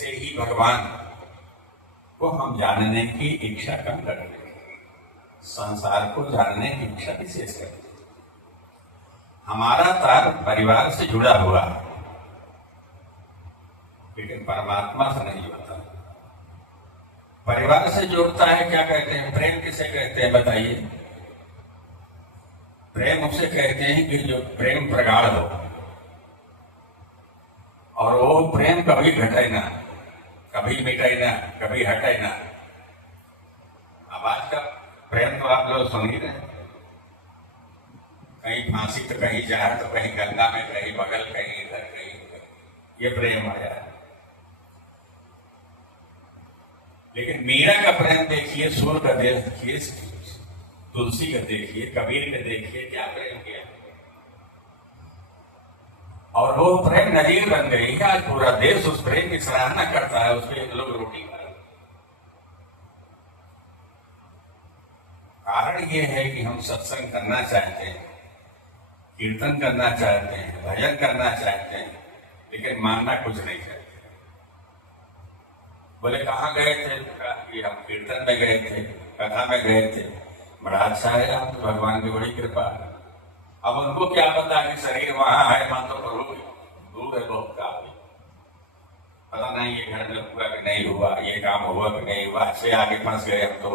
ऐसे ही भगवान को हम जानने की इच्छा कम करते हैं, संसार को जानने की इच्छा विशेष करते हैं। हमारा तार परिवार से जुड़ा हुआ है, लेकिन परमात्मा से नहीं जुड़ता। परिवार से जोड़ता है, क्या कहते हैं? प्रेम किसे कहते हैं बताइए? प्रेम उसे कहते हैं कि जो प्रेम प्रगाढ़ हो और वो प्रेम कभी घटे ना, कभी मिटे ना, कभी हटे ना। अब आज का प्रेम तो आप लोग सुन ही रहे हैं, कहीं फांसी तो कहीं जहर तो कहीं गंगा में, कहीं बगल, कहीं इधर, कहीं उधर, ये प्रेम आया है। लेकिन मीरा का प्रेम देखिए, सूर का देखिए, तुलसी का देखिए, कबीर का देखिए, क्या प्रेम किया। और वो प्रेम नजीर बन गई है। आज पूरा देश उस प्रेम की सराहना करता है, उसके लोग रोटी खा रहे। कारण ये है कि हम सत्संग करना चाहते हैं, कीर्तन करना चाहते हैं, भजन करना चाहते हैं, लेकिन मानना कुछ नहीं चाहते। बोले कहाँ गए थे? कि हम कीर्तन में गए थे, कथा में गए थे। बड़ा अच्छा है, आप तो भगवान की बड़ी कृपा है। अब उनको क्या पता कि शरीर वहां है, मन तो प्रभु दूर है बहुत काफी। पता नहीं ये घर में हुआ कि नहीं हुआ, ये काम हुआ कि नहीं हुआ। अच्छे आगे फंस गए। हम तो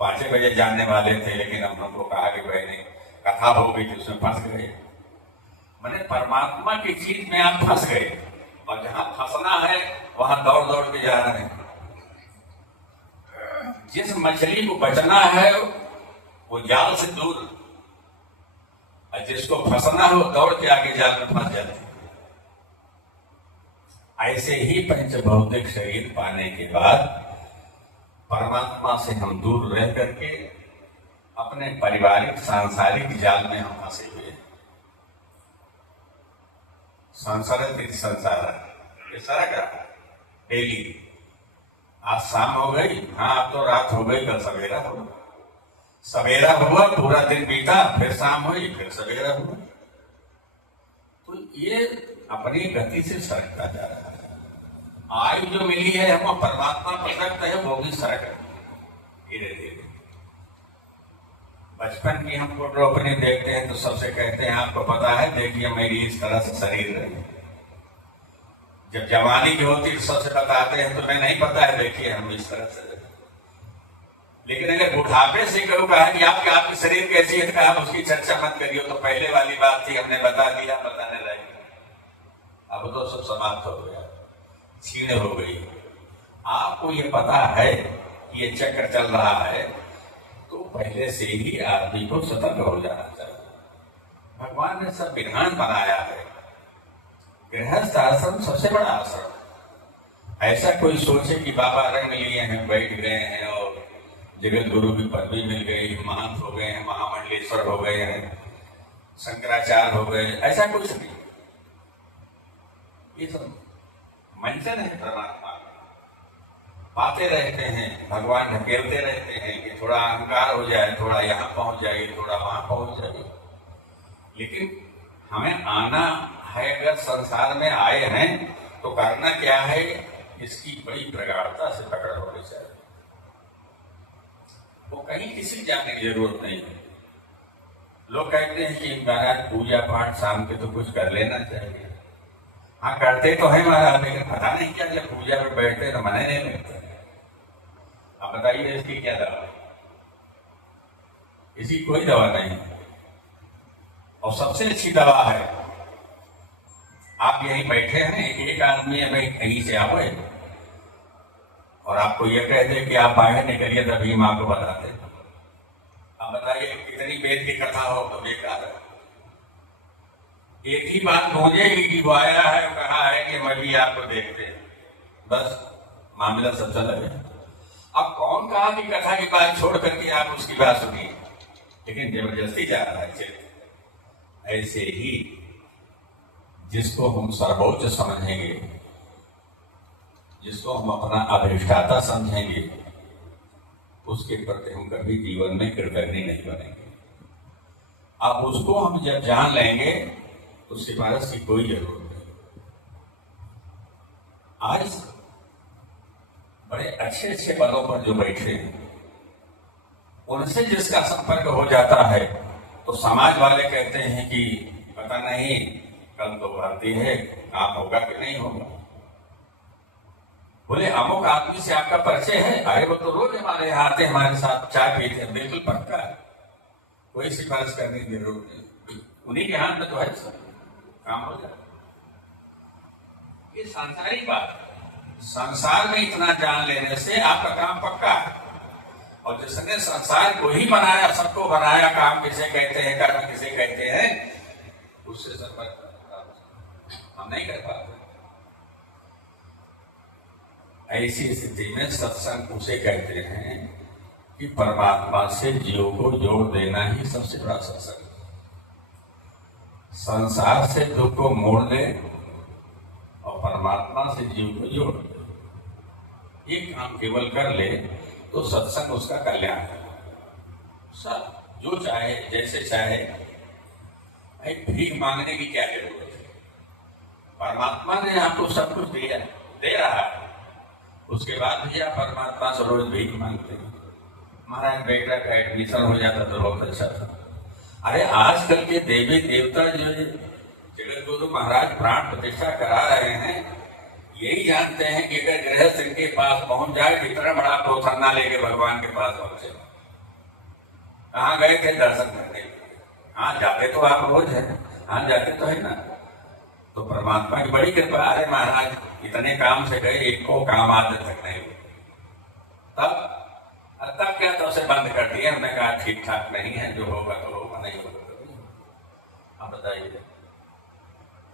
5 बजे जानने वाले थे, लेकिन हम लोग को कहा कि भाई नहीं, कथा हो गई थी, उसमें फंस गए। मैंने परमात्मा की चीज में आप फंस गए, और जहां फंसना है वहां दौड़ दौड़ के जा रहे हैं। जिस मछली को बचना है वो जाल से दूर, और जिसको फंसना हो दौड़ के आगे जाल में फंस जाते हैं। ऐसे ही पंच भौतिक शरीर पाने के बाद परमात्मा से हम दूर रह करके अपने पारिवारिक सांसारिक जाल में हम फंसे हुए हैं। संसार ये सारा क्या डेली, आज शाम हो गई, हाँ अब तो रात हो गई, कल सवेरा होगा। सवेरा हुआ, पूरा दिन बीता, फिर शाम हुई, फिर सवेरा हुआ। तो ये अपनी गति से सरकता जा रहा है। आयु जो मिली है हमको परमात्मा प्रसक्त है, वो भी सरक धीरे धीरे। बचपन की हम फोटो अपनी देखते हैं तो सबसे कहते हैं आपको पता है, देखिए मेरी इस तरह से शरीर रही। जब जवानी की होती तो सबसे बताते हैं तुम्हें नहीं पता है, देखिए हम इस तरह से। लेकिन अगर बुढ़ापे से कहो कहा कि आपकी शरीर कैसी है, कहा उसकी चर्चा मत करियो, तो पहले वाली बात थी, हमने बता दिया, बताने लगे। अब तो सब समाप्त हो गया, छीन हो गई। आपको ये पता है कि ये चक्र चल रहा है, तो पहले से ही आदमी को सतर्क हो जाना चाहिए। भगवान ने सब विधान बनाया है। गृहस्थ आश्रम सबसे बड़ा आश्रम। ऐसा कोई सोचे कि बाबा रंग लिए हैं, बैठ गए हैं और जगत गुरु की पदवी मिल गई, महंत हो गए हैं, महामंडलेश्वर हो गए हैं, शंकराचार्य हो गए, ऐसा कुछ नहीं। ये सब मंचन है परमात्मा। पाते रहते हैं, भगवान ढकेलते रहते हैं कि थोड़ा अहंकार हो जाए, थोड़ा यहाँ पहुंच जाए, थोड़ा वहां पहुंच जाए। लेकिन हमें आना है, अगर संसार में आए हैं तो करना क्या है, इसकी बड़ी प्रगाढ़ता से पकड़ होनी चाहिए। वो कहीं किसी जाने की जरूरत नहीं है। लोग कहते हैं कि महाराज पूजा पाठ शाम के तो कुछ कर लेना चाहिए। हाँ करते तो है महाराज, लेकिन पता नहीं क्या जब पूजा में बैठते तो मने नहीं लगता। अब बताइए इसकी क्या दवा? इसकी कोई दवा नहीं। और सबसे अच्छी दवा है, आप यहीं बैठे हैं, एक आदमी है भाई कहीं से आओ और आपको ये कह दे कि आप बाहर निकलिए, तभी माँ को बताते। अब बताइए कितनी वेद की कथा हो तो बेकार है। एक ही बात गूंजेगी कि वो आया है, कहा है कि मैं भी आपको देखते, बस मामला सब चला गया। अब कौन कहा कि कथा की बात छोड़ करके आप उसकी बात सुनिए, लेकिन जबरदस्ती जा रहा है। ऐसे ही जिसको हम सर्वोच्च समझेंगे, जिसको हम अपना अधिष्ठाता समझेंगे, उसके प्रति हम कभी जीवन में कृतज्ञ नहीं बनेंगे। अब उसको हम जब जान लेंगे तो सिफारिश की कोई जरूरत नहीं। आज बड़े अच्छे अच्छे पदों पर जो बैठे हैं, उनसे जिसका संपर्क हो जाता है तो समाज वाले कहते हैं कि पता नहीं कल तो भर्ती है, काम होगा कि नहीं होगा। बोले अमुक आदमी से आपका परिचय है? अरे वो तो रोज हमारे यहाँ आते, हमारे साथ चाय पीते हैं। बिल्कुल पक्का है, कोई सिफारिश करने की जरूरत नहीं, उन्हीं के हाथ में तो है सब, काम हो जाए। ये सांसारिक बात, संसार में इतना जान लेने से आपका काम पक्का है। और जिसने संसार को ही बनाया, सबको बनाया, काम किसे कहते हैं, कर्म किसे कहते हैं, उससे संपर्क हम नहीं कर पाते। ऐसी स्थिति में सत्संग उसे कहते हैं कि परमात्मा से जीव को जोड़ देना ही सबसे बड़ा सत्संग। संसार से दुख को मोड़ दे और परमात्मा से जीव को जोड़ दे, ये काम केवल कर ले तो सत्संग उसका कल्याण है। सब जो चाहे जैसे चाहे, भीख मांगने की क्या जरूरत है? परमात्मा ने आपको सब कुछ दिया, दे रहा है, उसके बाद भी आप परमात्मा से रोज भीख मांगते हैं। महाराज बेटा का एडमिशन हो जाता तो बहुत अच्छा था। अरे आजकल के देवी देवता जो जगत गुरु महाराज प्राण प्रतिष्ठा करा रहे हैं, यही जानते हैं कि अगर गृहस्थ इनके पास पहुंच जाए, कितना बड़ा प्रोत्साहन लेके भगवान के पास पहुंचे। कहाँ गए थे दर्शन करने? हाँ जाते तो आप रोज है, हाँ जाते तो है ना। तो परमात्मा की बड़ी कृपा। अरे महाराज इतने काम से गए, एक को काम आज तक नहीं हुआ। तब क्या तो उसे बंद कर दिया, हमने कहा ठीक ठाक नहीं है, जो होगा तो होगा, नहीं होगा तो नहीं। अब बताइए,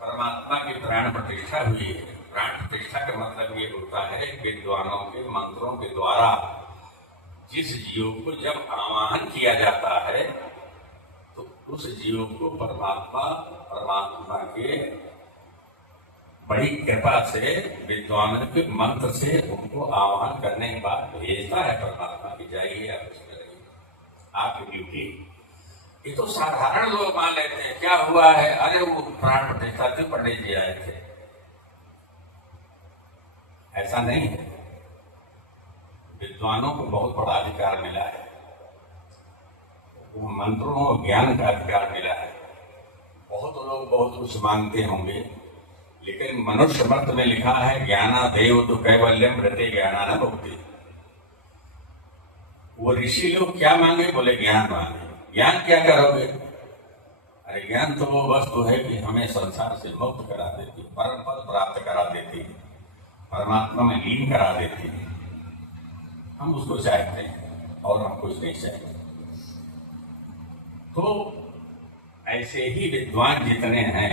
परमात्मा की प्राण प्रतिष्ठा हुई है। प्राण प्रतिष्ठा का मतलब ये होता है विद्वानों के मंत्रों के द्वारा जिस जीव को जब आवाहन किया जाता है तो उस जीव को परमात्मा के बड़ी कृपा से, विद्वानों के मंत्र से उनको आह्वान करने के बाद भेजता है परमात्मा की, जाइए आप कुछ करिए, आपकी ड्यूटी। ये तो साधारण लोग मान लेते हैं, क्या हुआ है? अरे वो प्राण प्रतिष्ठा थे, पंडित जी आए थे। ऐसा नहीं है। विद्वानों को बहुत बड़ा अधिकार मिला है, वो मंत्रों और ज्ञान का अधिकार मिला है। बहुत लोग बहुत कुछ मांगते होंगे, लेकिन मनुष्य मत में लिखा है ज्ञाना देव तो कैवल्यम रहते ज्ञाना न मुक्ति। वो ऋषि लोग क्या मांगे? बोले ज्ञान मांगे। ज्ञान क्या करोगे? अरे ज्ञान तो वो वस्तु है कि हमें संसार से मुक्त करा देती, परम पद प्राप्त करा देती, परमात्मा में लीन करा देती है। हम उसको चाहते हैं और हम कुछ नहीं चाहते। तो ऐसे ही विद्वान जितने हैं,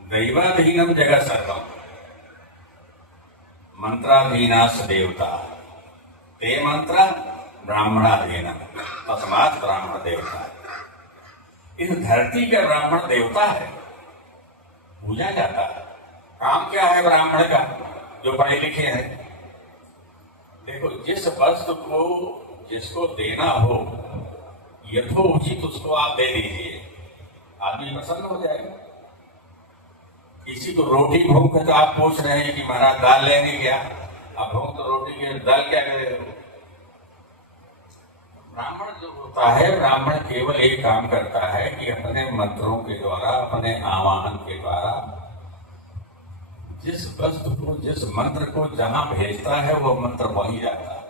दैवाधीनम जगत सर्वम मंत्राधीनास देवता ते मंत्र ब्राह्मणाधीन तस्मात् ब्राह्मण देवता। इस धरती का ब्राह्मण देवता है, पूजा जाता है। काम क्या है ब्राह्मण का? जो पढ़े लिखे हैं, देखो जिस वस्तु को जिसको देना हो यथोचित उसको आप दे दीजिए, आदमी प्रसन्न हो जाएगा। किसी को रोटी भूख है तो आप पूछ रहे हैं कि महाराज दाल लेने गया, अब भूख तो रोटी के दाल क्या करे? ब्राह्मण जो होता है, ब्राह्मण केवल एक काम करता है कि अपने मंत्रों के द्वारा, अपने आवाहन के द्वारा जिस वस्तु को, जिस मंत्र को जहां भेजता है वो मंत्र वही जाता है।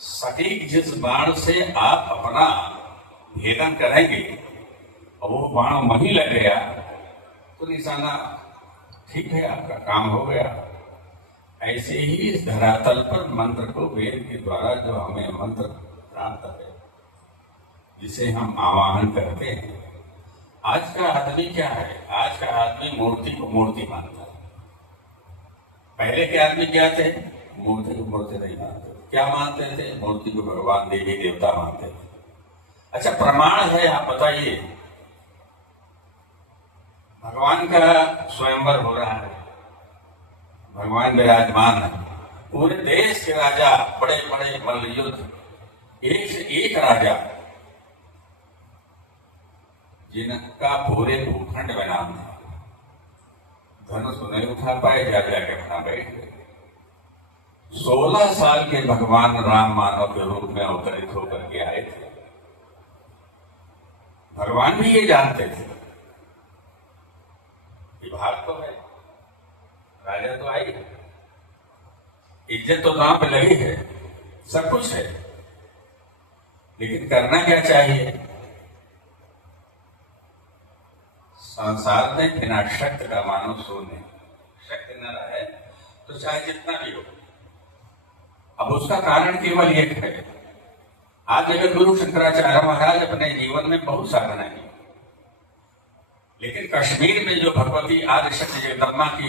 सटीक जिस बाण से आप अपना भेदन करेंगे और वो बाण वहीं लग गया तो निशाना ठीक है, आपका काम हो गया। ऐसे ही इस धरातल पर मंत्र को वेद के द्वारा जो हमें मंत्र प्राप्त है, जिसे हम आवाहन करते हैं। आज का आदमी क्या है? आज का आदमी मूर्ति को मूर्ति मानता है। पहले के आदमी क्या थे? मूर्ति को मूर्ति नहीं मानते। क्या मानते थे? मूर्ति को भगवान देवी देवता मानते थे। अच्छा, प्रमाण है, आप बताइए। भगवान का स्वयंवर हो रहा है, भगवान विराजमान है, पूरे देश के राजा, बड़े बड़े मल्ल युद्ध, एक से एक राजा जिनका पूरे भूखंड में नाम था, धनुष को नहीं उठा पाए, जा जाके अपना बैठ गए। 16 साल के भगवान राम मानव के रूप में अवतरित होकर के आए थे। भगवान भी ये जानते थे कि भाग तो है, राजा तो आई है, इज्जत तो दांव पे लगी है, सब कुछ है, लेकिन करना क्या चाहिए? संसार में बिना शक्ति का मानव शून्य, शक्ति न रहे तो चाहे जितना भी हो। अब उसका कारण केवल एक है। आज जगत गुरु शंकराचार्य महाराज अपने जीवन में बहुत साधना की, लेकिन कश्मीर में जो भगवती आदिशक्ति जगदम्बा की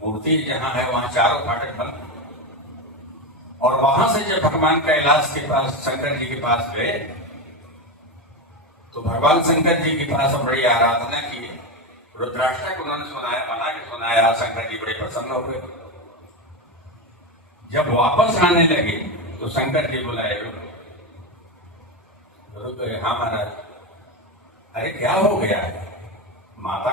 मूर्ति जहां है, वहां चारों फाटक बंद, और वहां से जब भगवान कैलाश के पास शंकर जी के पास गए तो भगवान शंकर जी के पास हम बड़ी आराधना की, रुद्राष्टक उन्होंने सुनाया, बना के सुनाया, शंकर जी बड़े प्रसन्न हो गए। जब वापस आने लगे तो शंकर जी बुलाए, रुक गए। हाँ महाराज। अरे क्या हो गया? माता